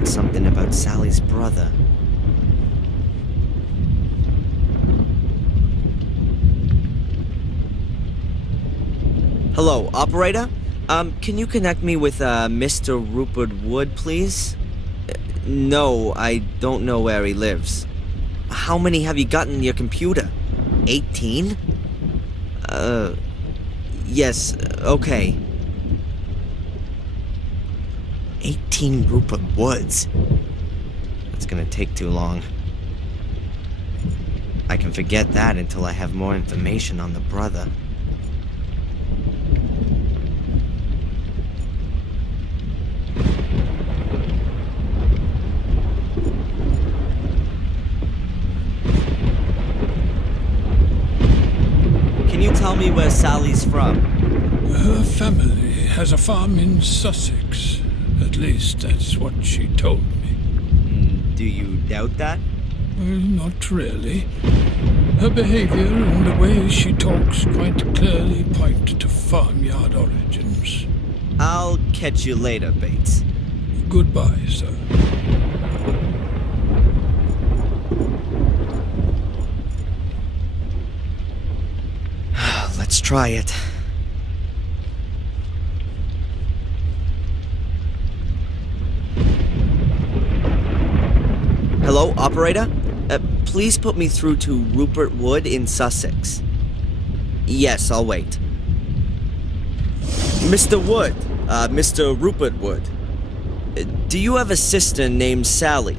out something about Sally's brother. Hello, operator? Can you connect me with, Mr. Rupert Wood, please? No, I don't know where he lives. How many have you got in your computer? 18? Yes, okay. 18 Rupert Woods. That's gonna take too long. I can forget that until I have more information on the brother. Can you tell me where Sally's from? Her family has a farm in Sussex. At least that's what she told me. Do you doubt that? Not really. Her behavior and the way she talks quite clearly point to farmyard origins. I'll catch you later, Bates. Goodbye, sir. Let's try it. Hello, operator? Please put me through to Rupert Wood in Sussex. Yes, I'll wait. Mr. Wood, Mr. Rupert Wood. Do you have a sister named Sally?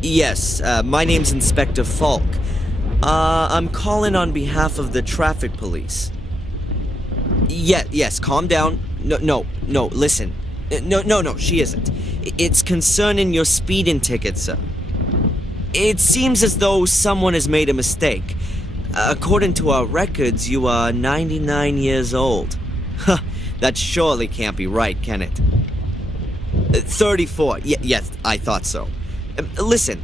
Yes, my name's Inspector Falk. I'm calling on behalf of the traffic police. Yes, calm down. No, listen. No, she isn't. It's concerning your speeding ticket, sir. It seems as though someone has made a mistake. According to our records, you are 99 years old. That surely can't be right, can it? 34. Yes, I thought so. Listen,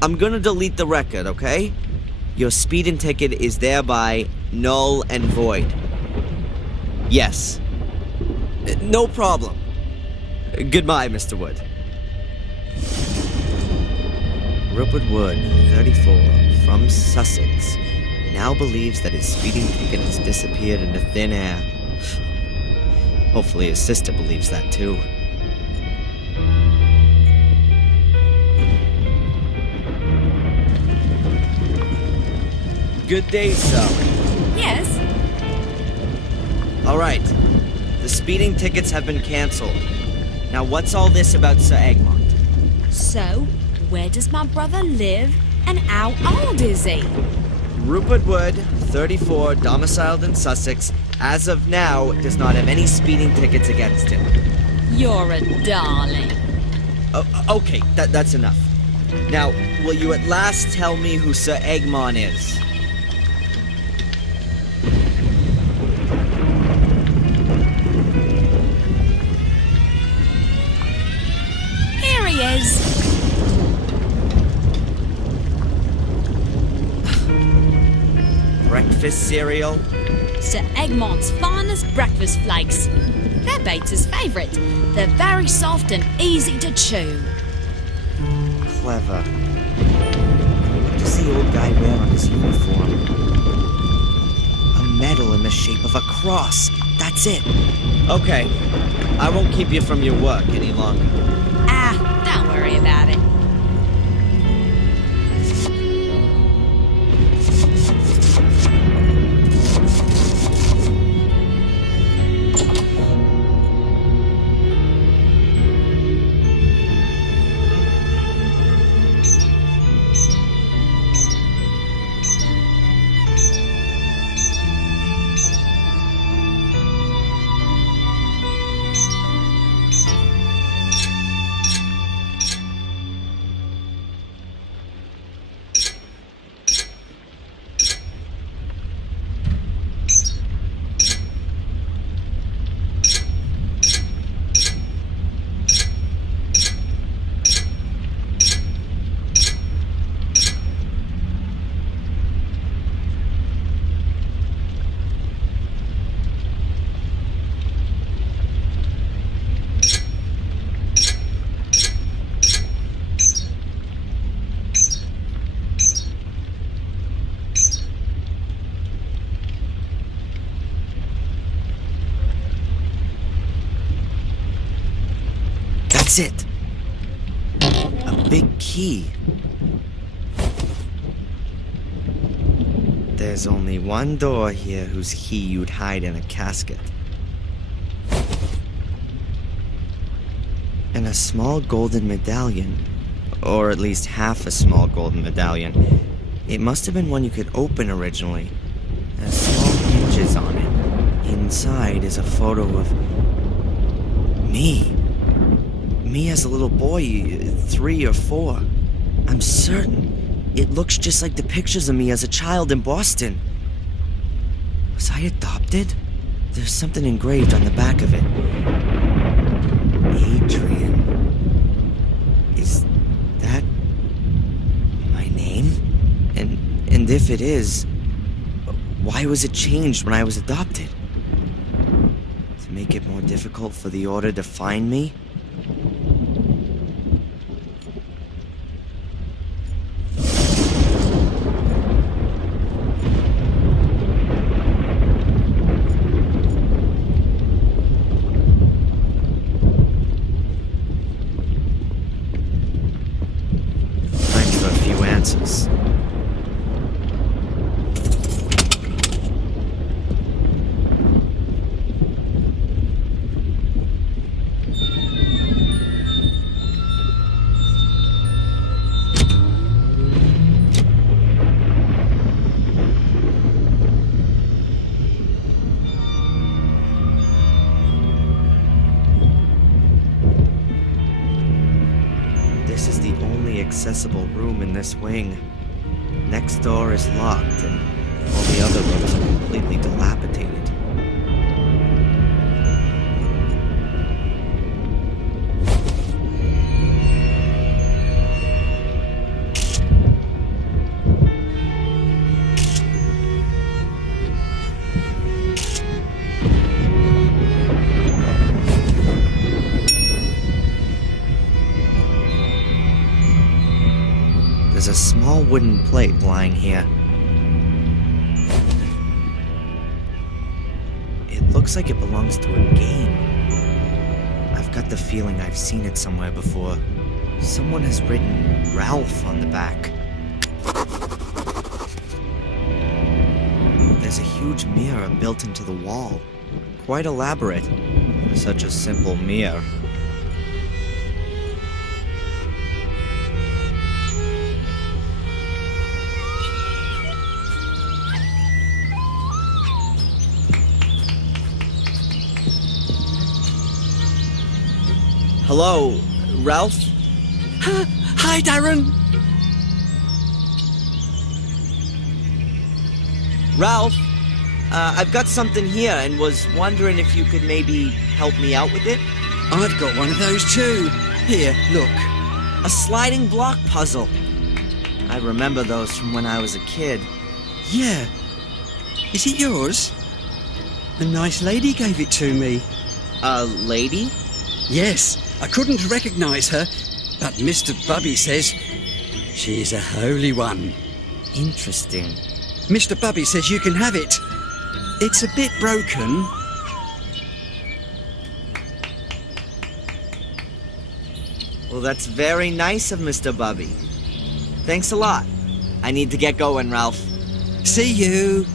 I'm gonna delete the record, okay? Your speeding ticket is thereby null and void. Yes. No problem. Goodbye, Mr. Wood. Rupert Wood, 34, from Sussex, now believes that his speeding ticket has disappeared into thin air. Hopefully his sister believes that too. Good day, Sally. Yes? Alright, the speeding tickets have been cancelled. Now what's all this about Sir Egmont? So, where does my brother live and how old is he? Rupert Wood, 34, domiciled in Sussex, as of now, does not have any speeding tickets against him. You're a darling. Okay, that's enough. Now, will you at last tell me who Sir Egmont is? Here he is. Breakfast cereal? Sir Egmont's finest breakfast flakes. They're Bates's favourite. They're very soft and easy to chew. Clever. What does the old guy wear on his uniform? A medal in the shape of a cross. That's it. Okay. I won't keep you from your work any longer. Don't worry about it. it. A big key. There's only one door here whose key you'd hide in a casket. And a small golden medallion. Or at least half a small golden medallion. It must have been one you could open originally. Has small hinges on it. Inside is a photo of me. Me as a little boy, 3 or 4. I'm certain it looks just like the pictures of me as a child in Boston. Was I adopted? There's something engraved on the back of it. Adrian. Is that my name? And if it is, why was it changed when I was adopted? To make it more difficult for the Order to find me? Time for a few answers. This is the only accessible room in this wing. Next door is locked, and all the other rooms are completely dilapidated. There's a small wooden plate lying here. It looks like it belongs to a game. I've got the feeling I've seen it somewhere before. Someone has written Ralph on the back. There's a huge mirror built into the wall. Quite elaborate for such a simple mirror. Hello, Ralph? Hi, Darren. Ralph, I've got something here and was wondering if you could maybe help me out with it. I've got one of those too. Here, look. A sliding block puzzle. I remember those from when I was a kid. Yeah. Is it yours? A nice lady gave it to me. A lady? Yes, I couldn't recognize her, but Mr. Bubby says she's a holy one. Interesting. Mr. Bubby says you can have it. It's a bit broken. Well, that's very nice of Mr. Bubby. Thanks a lot. I need to get going, Ralph. See you.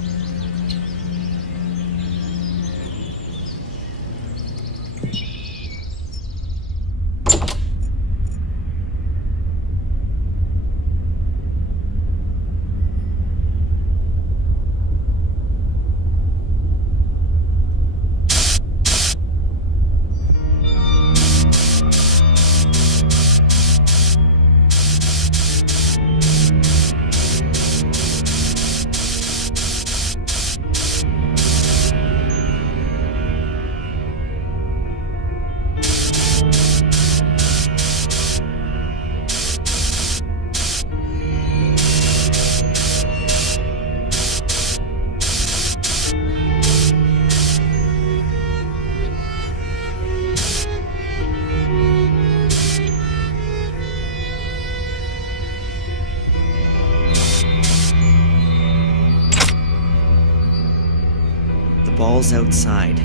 Ball's outside.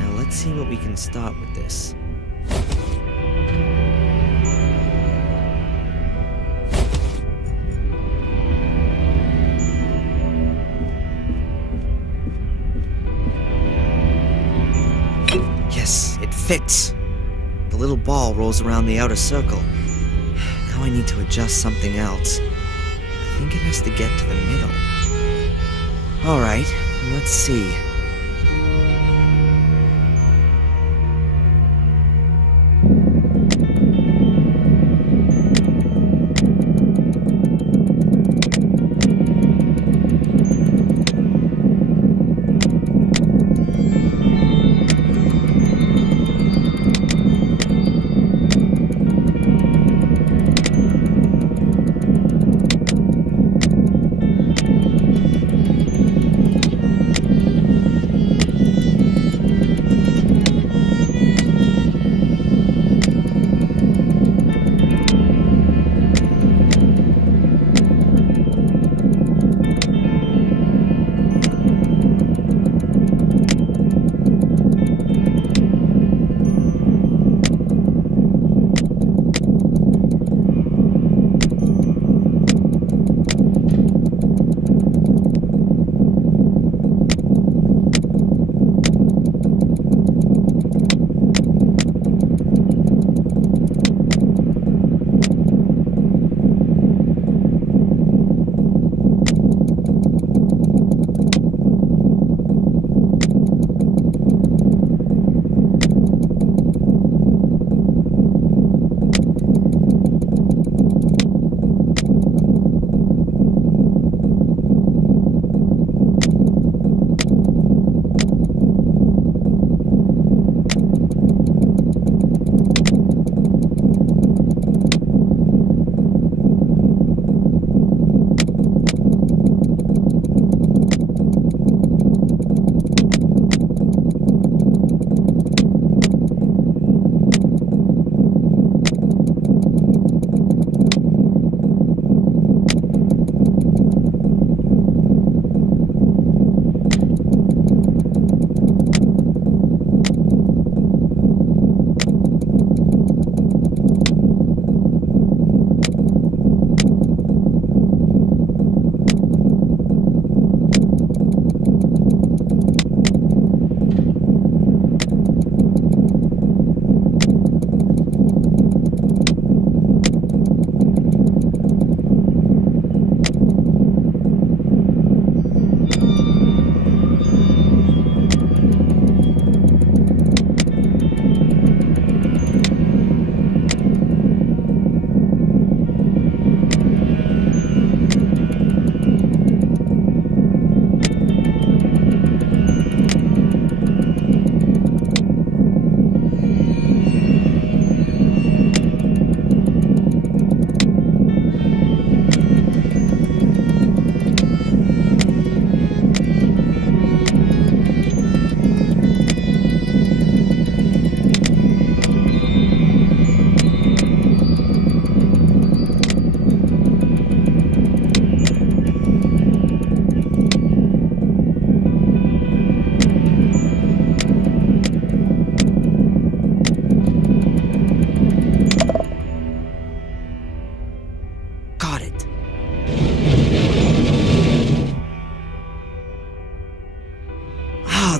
Now let's see what we can start with this. fits. The little ball rolls around the outer circle. Now I need to adjust something else. I think it has to get to the middle. Alright, let's see.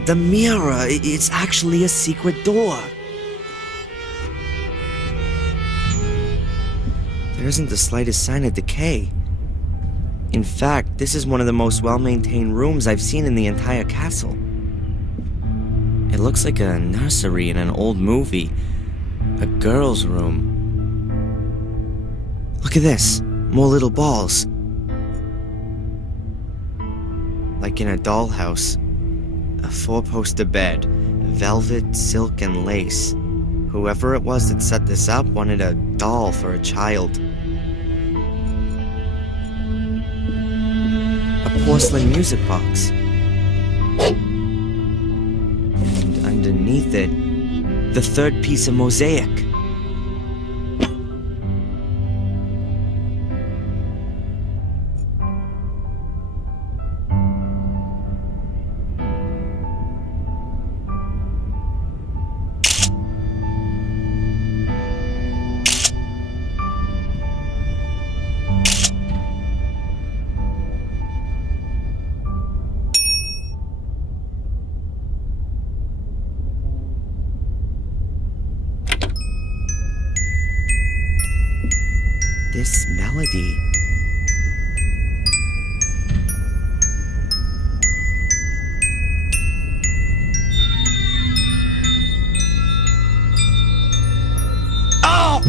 The mirror, it's actually a secret door. There isn't the slightest sign of decay. In fact, this is one of the most well-maintained rooms I've seen in the entire castle. It looks like a nursery in an old movie. A girl's room. Look at this. More little balls. Like in a dollhouse. A four-poster bed. Velvet, silk, and lace. Whoever it was that set this up wanted a doll for a child. A porcelain music box. And underneath it, the third piece of mosaic. this melody? Oh!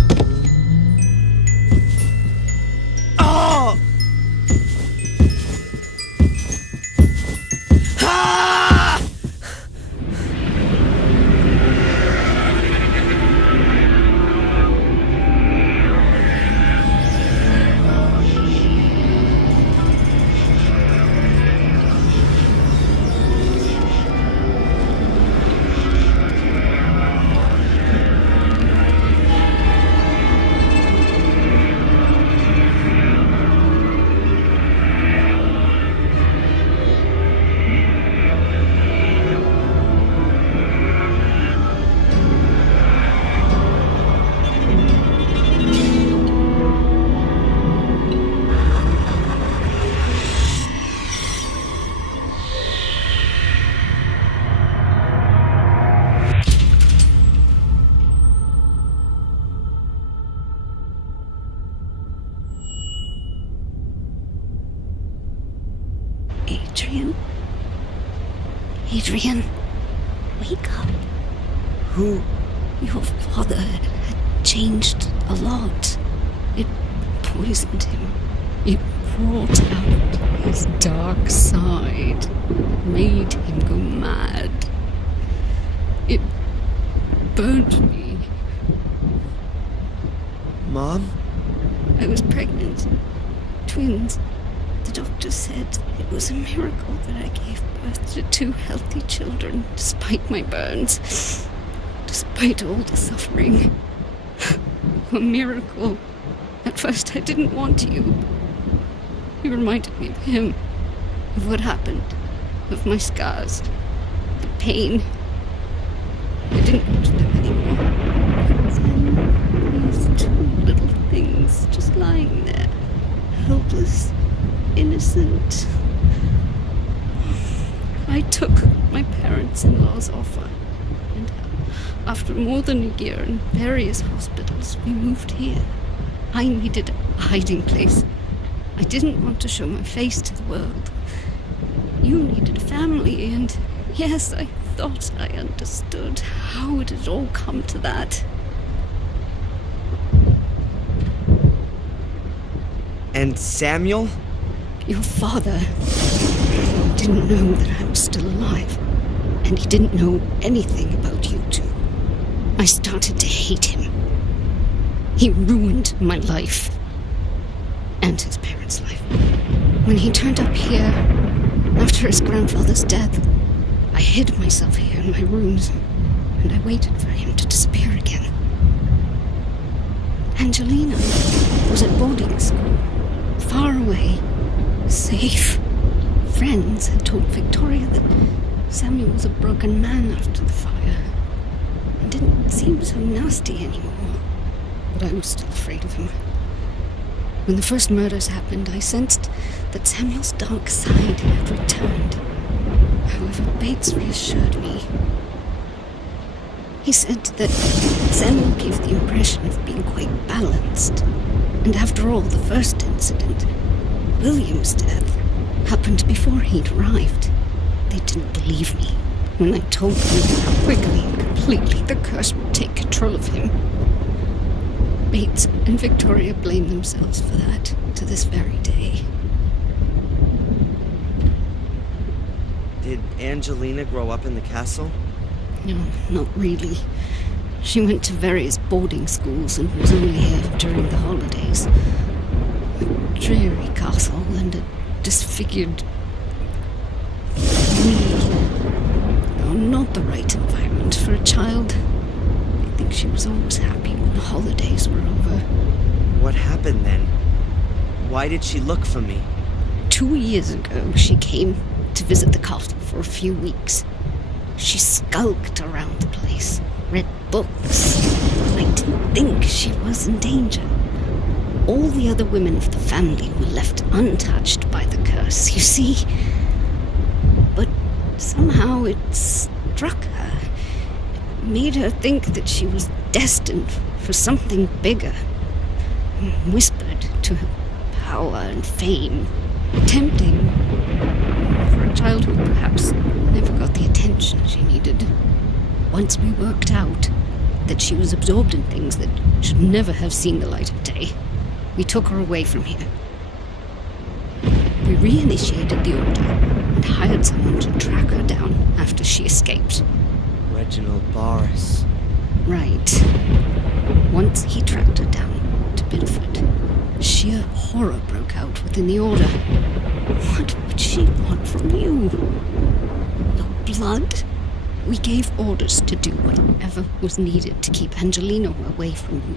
Oh! Ah! Adrian, wake up. Who? Your father had changed a lot. It poisoned him. It brought out his dark side, made him go mad. It burnt me. Mom? I was pregnant. Twins. The doctor said it was a miracle that I gave birth to 2 healthy children, despite my burns, despite all the suffering. A miracle. At first I didn't want you. You reminded me of him, of what happened, of my scars, the pain. I didn't want them anymore. But then these 2 little things just lying there, helpless, innocent. I took my parents-in-law's offer, and after more than a year in various hospitals, we moved here. I needed a hiding place. I didn't want to show my face to the world. You needed a family, and yes, I thought I understood. How had it all come to that? And Samuel? Your father didn't know that I was still alive, and he didn't know anything about you two. I started to hate him. He ruined my life, and his parents' life. When he turned up here, after his grandfather's death, I hid myself here in my rooms, and I waited for him to disappear again. Angelina was at boarding school, far away, safe. Friends had told Victoria that Samuel was a broken man after the fire, and didn't seem so nasty anymore. But I was still afraid of him. When the first murders happened, I sensed that Samuel's dark side had returned. However, Bates reassured me. He said that Samuel gave the impression of being quite balanced. And after all, the first incident, William's death, happened before he'd arrived. They didn't believe me when I told them how quickly and completely the curse would take control of him. Bates and Victoria blame themselves for that to this very day. Did Angelina grow up in the castle? No, not really. She went to various boarding schools and was only here during the holidays. A dreary castle and a disfigured me. Oh, not the right environment for a child. I think she was always happy when the holidays were over. What happened then? Why did she look for me? 2 years ago, she came to visit the castle for a few weeks. She skulked around the place, read books. I didn't think she was in danger. All the other women of the family were left untouched by the curse, you see. But somehow it struck her. It made her think that she was destined for something bigger. Whispered to her power and fame. Tempting for a child who perhaps never got the attention she needed. Once we worked out that she was absorbed in things that should never have seen the light of day, we took her away from here. We reinitiated the order and hired someone to track her down after she escaped. Reginald Boris. Right. Once he tracked her down to Bideford, sheer horror broke out within the order. What would she want from you? Your blood? We gave orders to do whatever was needed to keep Angelina away from you.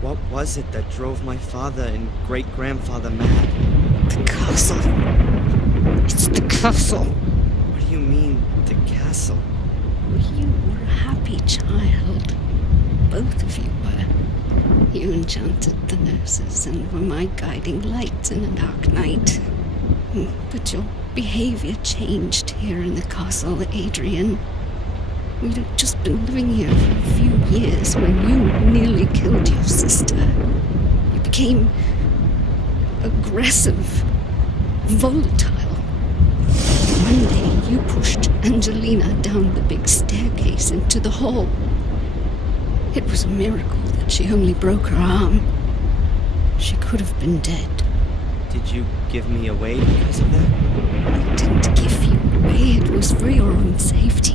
What was it that drove my father and great-grandfather mad? The castle. It's the castle. What do you mean, the castle? You were a happy child. Both of you were. You enchanted the nurses and were my guiding light in a dark night. But your behavior changed here in the castle, Adrian. We'd have just been living here for a few years when you nearly killed your sister. You became aggressive, volatile. One day you pushed Angelina down the big staircase into the hall. It was a miracle that she only broke her arm. She could have been dead. Did you give me away because of that? I didn't give you away. It was for your own safety.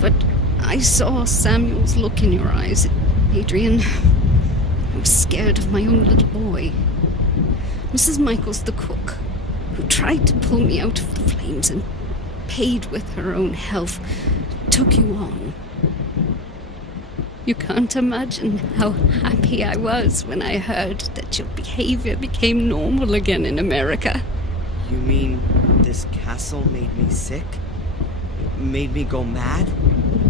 But I saw Samuel's look in your eyes, Adrian. I was scared of my own little boy. Mrs. Michaels, the cook, who tried to pull me out of the flames and paid with her own health, took you on. You can't imagine how happy I was when I heard that your behavior became normal again in America. You mean this castle made me sick? Made me go mad?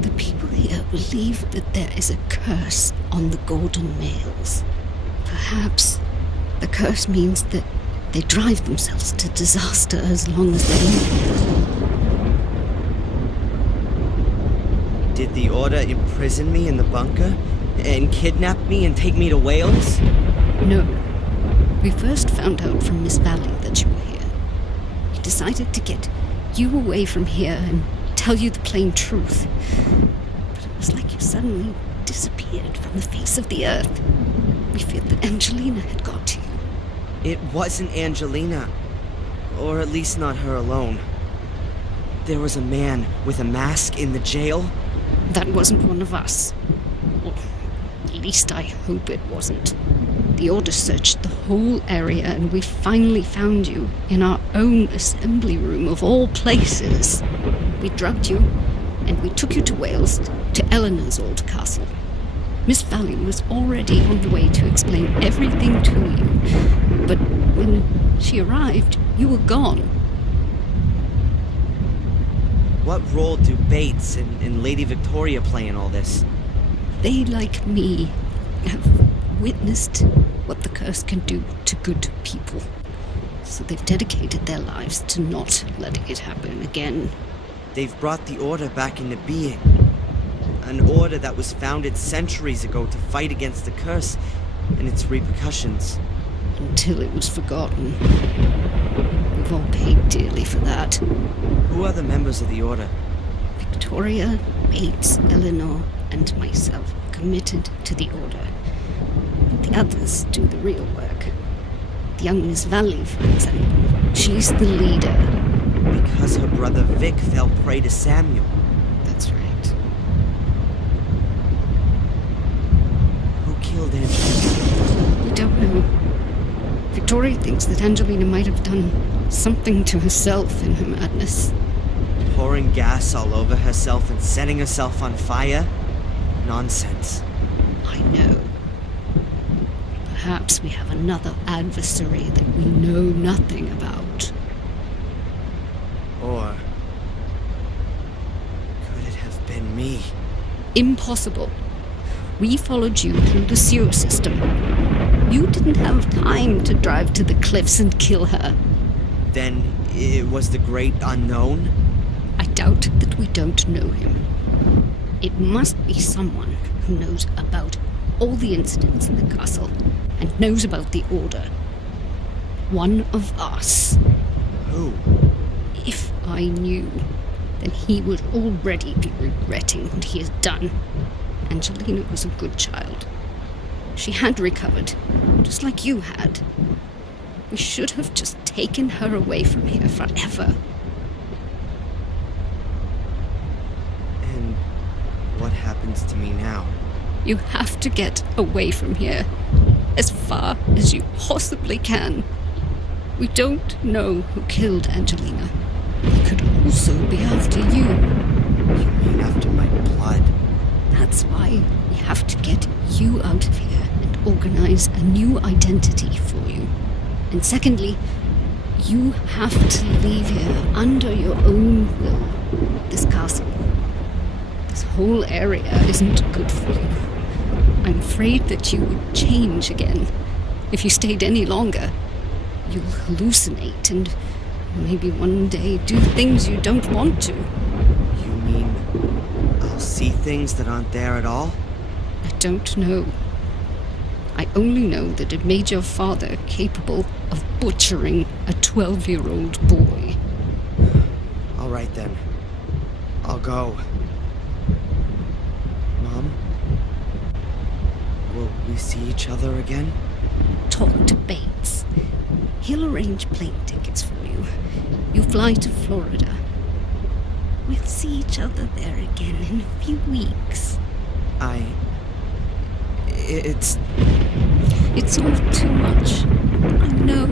The people here believe that there is a curse on the golden males. Perhaps the curse means that they drive themselves to disaster as long as they live here. Did the Order imprison me in the bunker? And kidnap me and take me to Wales? No. We first found out from Miss Valley that you were here. We decided to get you away from here and tell you the plain truth. But it was like you suddenly disappeared from the face of the earth. We feared that Angelina had got to you. It wasn't Angelina. Or at least not her alone. There was a man with a mask in the jail. That wasn't one of us. Or at least I hope it wasn't. The Order searched the whole area and we finally found you in our own assembly room of all places. We drugged you and we took you to Wales, to Eleanor's old castle. Miss Valley was already on the way to explain everything to you. But when she arrived, you were gone. What role do Bates and Lady Victoria play in all this? They, like me, have witnessed what the curse can do to good people. So they've dedicated their lives to not letting it happen again. They've brought the Order back into being. An Order that was founded centuries ago to fight against the curse and its repercussions. Until it was forgotten. We've all paid dearly for that. Who are the members of the Order? Victoria, Bates, Eleanor, and myself committed to the Order. The others do the real work. The young Miss Valley, for example. She's the leader. Because her brother Vic fell prey to Samuel. That's right. Who killed Angelina? We don't know. Victoria thinks that Angelina might have done something to herself in her madness. Pouring gas all over herself and setting herself on fire? Nonsense. I know. Perhaps we have another adversary that we know nothing about. Or could it have been me? Impossible. We followed you through the sewer system. You didn't have time to drive to the cliffs and kill her. Then it was the great unknown? I doubt that we don't know him. It must be someone who knows about all the incidents in the castle and knows about the Order. One of us. Who? If I knew, then he would already be regretting what he has done. Angelina was a good child. She had recovered, just like you had. We should have just taken her away from here forever. And what happens to me now? You have to get away from here, as far as you possibly can. We don't know who killed Angelina. He could also be after you. You mean after my blood? That's why we have to get you out of here and organize a new identity for you. And secondly, you have to leave here under your own will. This castle, this whole area isn't good for you. I'm afraid that you would change again. If you stayed any longer, you'll hallucinate and maybe one day do things you don't want to. You mean I'll see things that aren't there at all? I don't know. I only know that it made your father capable of butchering a 12-year-old boy. All right then. I'll go. Mom? Will we see each other again? Talk to Bates. He'll arrange plane tickets for you. You fly to Florida. We'll see each other there again in a few weeks. It's all too much. I know.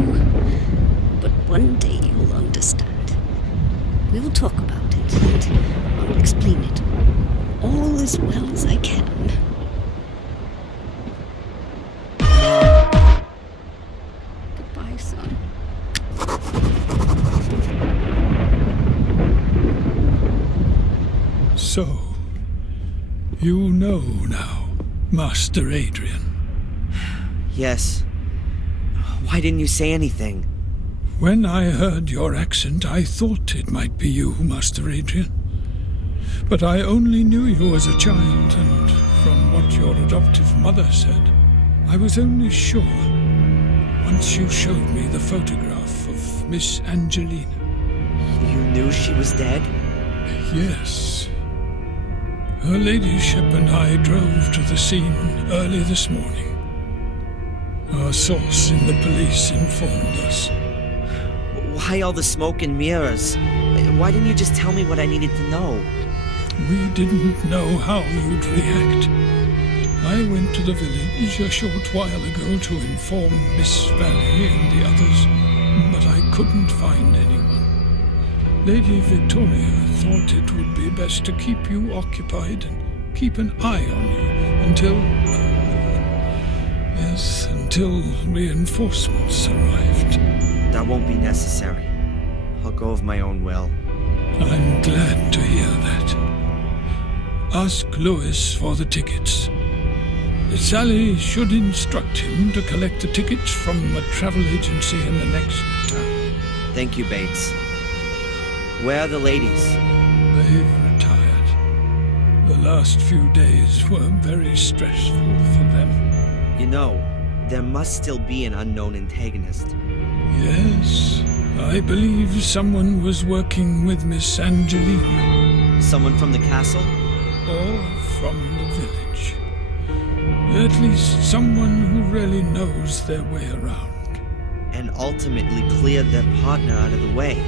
But one day you'll understand. We'll talk about it and I'll explain it all as well as I can. Goodbye, son. So, you know now, Master Adrian. Yes. Why didn't you say anything? When I heard your accent, I thought it might be you, Master Adrian. But I only knew you as a child, and from what your adoptive mother said, I was only sure once you showed me the photograph of Miss Angelina. You knew she was dead? Yes. Her ladyship and I drove to the scene early this morning. Our source in the police informed us. Why all the smoke and mirrors? Why didn't you just tell me what I needed to know? We didn't know how you'd react. I went to the village a short while ago to inform Miss Valley and the others, but I couldn't find anyone. Lady Victoria thought it would be best to keep you occupied and keep an eye on you until reinforcements arrived. That won't be necessary. I'll go of my own will. I'm glad to hear that. Ask Lewis for the tickets. Sally should instruct him to collect the tickets from a travel agency in the next town. Thank you, Bates. Where are the ladies? They've retired. The last few days were very stressful for them. You know, there must still be an unknown antagonist. Yes, I believe someone was working with Miss Angelina. Someone from the castle? Or from the village. At least someone who really knows their way around. And ultimately cleared their partner out of the way.